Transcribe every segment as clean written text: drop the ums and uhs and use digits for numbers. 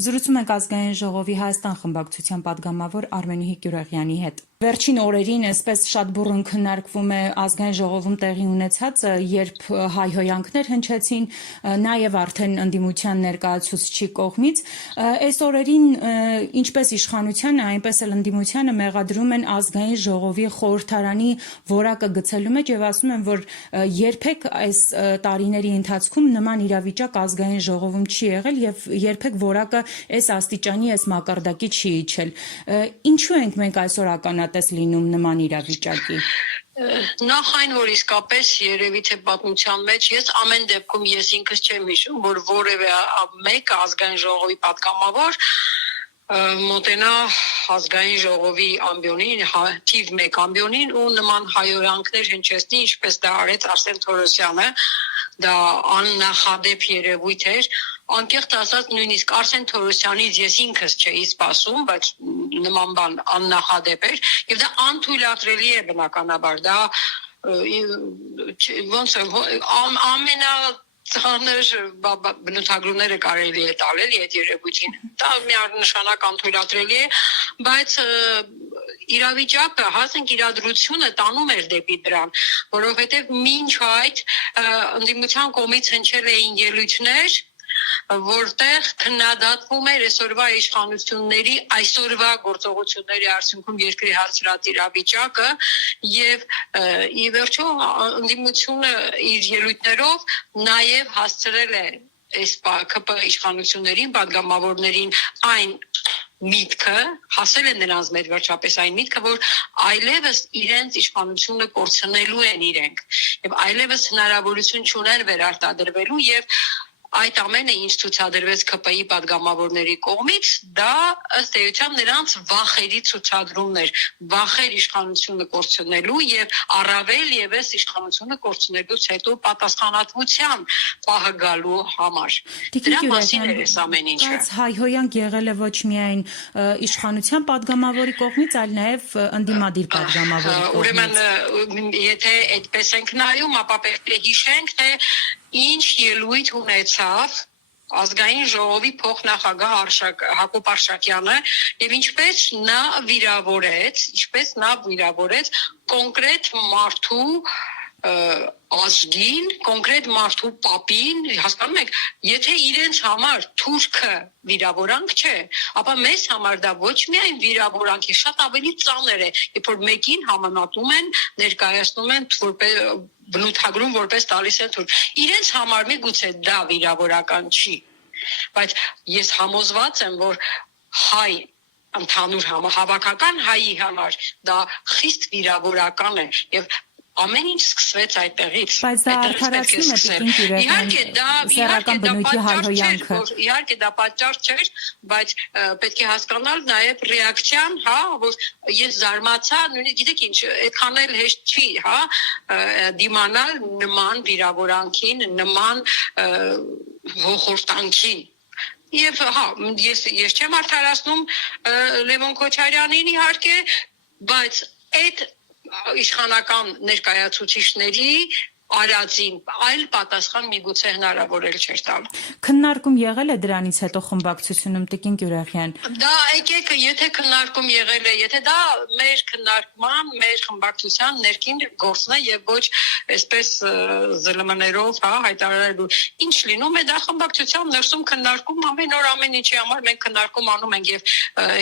Զրուցում ենք ազգային ժողովի Հայաստան խմբակցության պատգամավոր Արմենուհի Գյուրեղյանի հետ։ Վերջին օրերին այսպես շատ բուռն քննարկվում է ազգային ժողովում տեղի ունեցածը, երբ հայհոյանքներ հնչեցին, նաև արդեն ընդդիմության ներկայացուցչի կողմից։ Այս օրերին ինչպես իշխանությանը, այնպես էլ ընդդիմությանը մեղադրում են ազգային ժողովի խորհրդարանի որակը գցելու մեջ եւ ասում են, որ երբեք այս տարիների ընթացքում նման իրավիճակ ազգային ժողովում չի եղել եւ երբեք որակը այս աստիճանի, այս մակարդակի չի իջել։ Ինչու ենք մենք այսօր ականատես լինում նման իրավիճակի։ Նախ այն, որ իսկապես երևի թե պատմության մեջ ես ամեն դեպքում ես ինքս չեմ հիշում, որ որևէ մեկ ազգային ժողովի պատգամավոր մոտենա ազգային ժողովի ամբիոնին, թիվ 1 ամբիոնին ու նման հայհոյանքներ հնչեցնի, ինչպես դա արեց Արսեն Թորոսյանը, դա աննախադեպ երևույթ էր, անկեղծ ասած նույնիսկ Արսեն Թորոսյանից ես ինքս չէի սպասում, բայց նման բան աննախադեպ էր եւ դա անթույլատրելի է բնականաբար, դա ոնց ամենա ծանր բնութագրումները կարելի է տալ այդ երևույթին։ Դա միանշանակ անթույլատրելի է, բայց իրավիճակը, հասնենք իրադրությունը տանում էր դեպի դրան, որովհետև մինչ այդ ընդդիմության կողմից հնչել էին ելույթներ, որտեղ քննադատվում էր այսօրվա իշխանությունների այսօրվա գործողությունների արդյունքում երկրի հարցրած իրավիճակը եւ ի վերջո ընդդիմությունը իր ելույթներով նաեւ հասցրել է այս ԿՊ իշխանություններին, պատգամավորներին այն միտքը, հասել է նրանց մեջ վերջապես այն միտքը, որ այլևս իրենց իշխանությունը կորցնելու են իրենք եւ այլևս հնարավորություն չունեն վերարտադրվելու եւ այդ ամենը ինչ ցուցադրվեց ԿՊ-ի պատգամավորների կողմից, դա ըստ էության նրանց վախերի ցուցադրումն էր, վախեր իշխանությունը կորցնելու եւ առավել եւս իշխանությունը կորցնելուց հետո պատասխանատվության պահը գալու համար։ Դրա մասին էր այս ամեն ինչը։ Բայց հայհոյանք եղել է ոչ միայն իշխանության պատգամավորի կողմից, այլ նաեւ ընդդիմադիր պատգամավորի կողմից։ Ուրեմն եթե այդպես ենք նայում, ապա պետք է հիշենք, թե ինչ ելույթ ունեցավ ազգային ժողովի փոխնախագահ Հակոբ Արշակյանը եւ ինչպես նա վիրավորեց կոնկրետ մարդու ազգին, կոնկրետ մարդու պապին, հասկանում եք, եթե իրենց համար թուրքը վիրավորանք չէ, ապա մեզ համար դա ոչ միայն վիրավորանք է, շատ ավելի ծանր է, երբ որ մեկին համեմատում են, ներկայացնում են բնութագրում որպես տալիս են թուրք։ Իրենց համար միգուցե դա վիրավորական չի, բայց ես համոզված եմ, որ հայ ընդհանուր հավաքական հայի համար դա խիստ վիրավորական է եւ ամեն ինչ սկսվեց այդտեղից։ Բայց դա արդարացնում է Տիկին Գյուրեղյան, իհարկե դա պատճառ չէր, բայց պետք է հասկանալ նաև ռեակցիան, հա, որ ես զարմացա, գիտեք ինչ, այդքան էլ հեշտ չի, հա, դիմանալ նման վիրավորանքին, նման հոխորտանքին։ Եվ հա, ես չեմ արդարացնում Լևոն Քոչարյանին իհարկե, բայց այդ իշխանական ներկայացուցիչների արածին այլ պատասխան միգուցե հնարավոր էլ չէր տալ։ Քննարկում եղել է դրանից հետո խմբակցությունում Տիկին Գյուրեղյան։ Դա եկեք, եթե քննարկում եղել է, եթե դա մեր քննարկման, մեր խմբակցության ներքին գործն է եւ ոչ այսպես ԶԼՄ-ներով, հա, հայտարարելու։ Ինչ լինում է դա խմբակցության ներսում քննարկում ամեն օր ամեն ինչի համար մենք քննարկում անում ենք եւ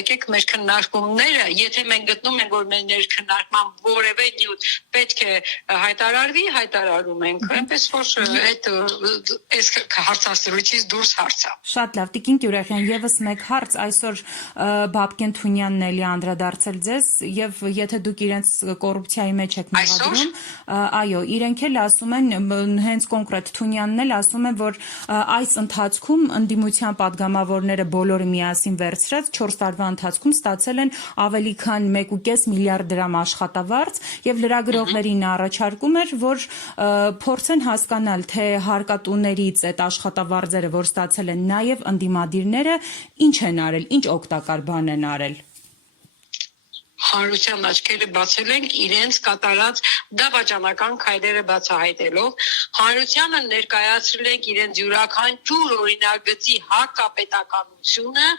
եկեք մեր քննարկումները, եթե մենք գտնում ենք, որ մեր քննարկման որևէ նյութ պետք է հայտարարվի, հայտարարում ենք, այնպես որ այդ այս հարցազրույցից դուրս հարցա։ Շատ լավ, Տիկին Գյուրեղյան, եւս մեկ հարց, այսօր Բաբկեն Թունյանն էլի անդրադարձել ձեզ եւ եթե դուք իրենց կոռուպցիայի մեջ եք մեղադրում, այո, իրենք էլ ասում են, հենց կոնկրետ Թունյանն էլ ասում է, որ այս ընթացքում ընդդիմության պատգամավորները բոլորը միասին վերցրած 4 տարվա ընթացքում ստացել են ավելի քան 1.5 միլիարդ դրամ աշխատավարձ եւ լրագրողներին առաջարկում էր, որ փորձեն հասկանալ, թե հարկատուներից այդ աշխատավարձերը, որ ստացել են նաև ընդդիմադիրները, ինչ են արել, ինչ օգտակար բան են արել։ հանրության աչքերը բացել ենք իրենց կատարած դավաճանական քայլերը բացահայտելով, հանրությանը ներկայացրել ենք իրենց յուրաքանչյուր օրինագծի հակապետականությունը,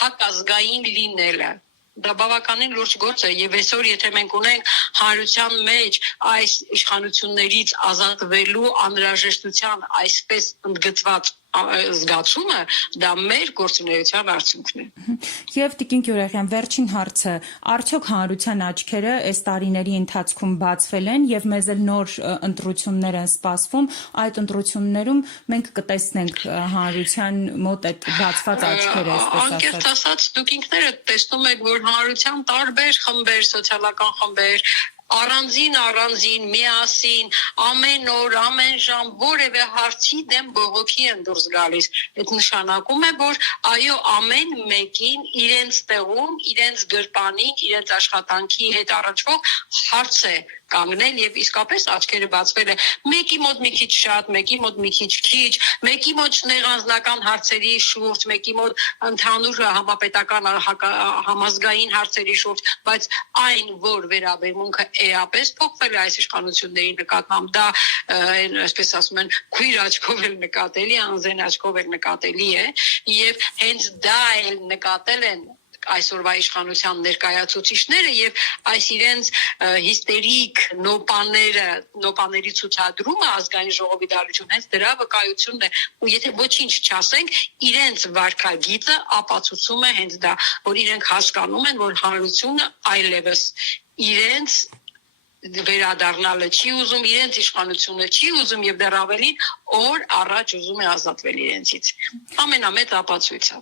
հակազգային լինելը։ Դա բավականին լուրջ գործ է եւ այսօր եթե մենք ունենք հանրության մեջ այս իշխանություններից ազատվելու անհրաժեշտության այսպես ընդգծված զգացումը, դա մեր գործունեության արդյունքն է։ Եվ Տիկին Գյուրեղյան, վերջին հարցը, արդյոք հանրության աչքերը այս տարիների ընթացքում բացվել են եւ մեզ էլ նոր ընտրություններ են սպասվում, այդ ընտրություններում մենք կտեսնենք հանրության մոտ այդ բացված աչքերը, այսպես ասած։ Անկեղծ ասած, դուք ինքներդ տեսնում եք, որ հանրության տարբեր խմբեր, սոցիալական խմբեր առանձին միասին ամեն օր ամեն ժամ որևէ հարցի դեմ բողոքի են դուրս գալիս։ Այդ նշանակում է, որ այո, ամեն մեկին իրենց տեղում, իրենց գրպանին, իրենց աշխատանքի հետ առնչվող հարց է կանգնել եւ իսկապես աչքերը բացվել է մեկի մոտ մի քիչ շատ, մեկի մոտ մի քիչ քիչ, մեկի մոտ նեղանձնական հարցերի շուրջ, մեկի մոտ ընդհանուր համապետական համազգային հարցերի շուրջ, բայց այն, որ վերաբերմունքը էապես փոխվել է այս իշխանությունների նկատմամբ, դա այսպես ասում են, քույր աչքով էլ նկատելի, անզեն աչքով էլ նկատելի է եւ հենց դա էլ նկատել են այսօրվա իշխանության ներկայացուցիչները եւ այս իրենց հիստերիկ նոպաների ցուցադրումը ազգային ժողովի դարություն հենց դրա վկայությունն է ու եթե ոչինչ չասենք իրենց վարքագիծը ապացուցում է հենց դա որ իրենք հասկանում են որ հանրությունը այլևս իրենց վերադառնալը չի ուզում, իրենց իշխանությունը չի ուզում եւ դեռ ավելին օր առաջ ուզում է ազատվել իրենցից։ Ամենամեծ ապացույցը